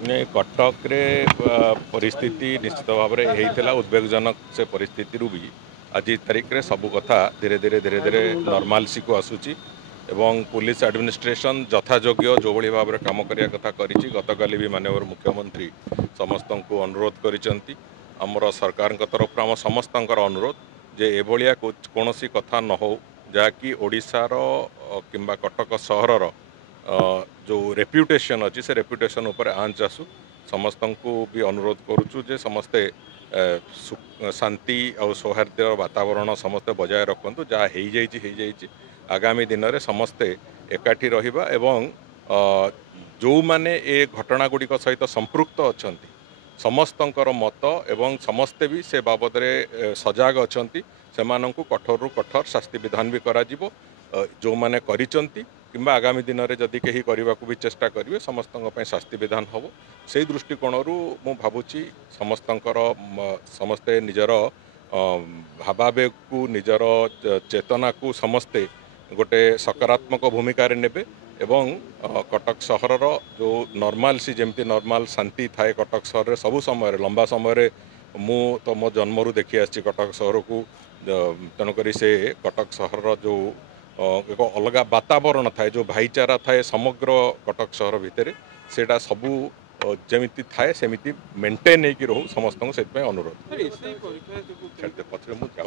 नहीं कटक रे परिस्थिति निश्चित भाव में होता उद्वेगजनक से परिस्थिति भी आज तारिख में सब कथा धीरे धीरे नॉर्मलसी को आसूची एवं पुलिस एडमिनिस्ट्रेशन यथायोग्य जो भाई भाव में कम करने कथा करी गतकाली भी माननीय मुख्यमंत्री समस्त को अनुरोध करिसेंती आमर सरकार तरफ आम समस्त अनुरोध जे एभलिया कौन कथा न हो जहाँकि ओडिशार किंबा कटक सहरर जो रेप्यूटेशन अच्छी से रेप्यूटेशन उपर आंच आसू समस्त को भी अनुरोध करुचु जे समस्ते शांति और सौहार्द वातावरण समस्ते बजाय रखु जहाँ हो आगामी दिन में समस्ते एकाठी रहिबा एवं जो माने ए घटना गुड़िक सहित संपृक्त अच्छा समस्तंकर मत एवं समस्ते भी से बाबद रे सजाग अच्छा से कठोर कठोर शास्ति विधान भी करा जो माने करिचंती किंबा आगामी दिन में जदि कहीं करने भी चेष्टा करेंगे समस्त शास्ति विधान हम से दृष्टिकोण मु भावुची समस्ते निजर भावावेग को निजर चेतना को समस्ते गोटे सकारात्मक भूमिका नेबे एवं कटक सहर जो नॉर्मल सी जमती नॉर्मल शांति थाए कटक सहर सबु समय लंबा समय मु तो मो जन्मरू देखी आसी कटक सहर को तेणुक से कटक सहर जो एक अलग वातावरण थाए जो भाईचारा थाए समग्र कटक सहर भितर सेटा सबू जमीती थाए सेमिति मेंटेन हो रोहू समस्त से अनुरोध पचरे मुझे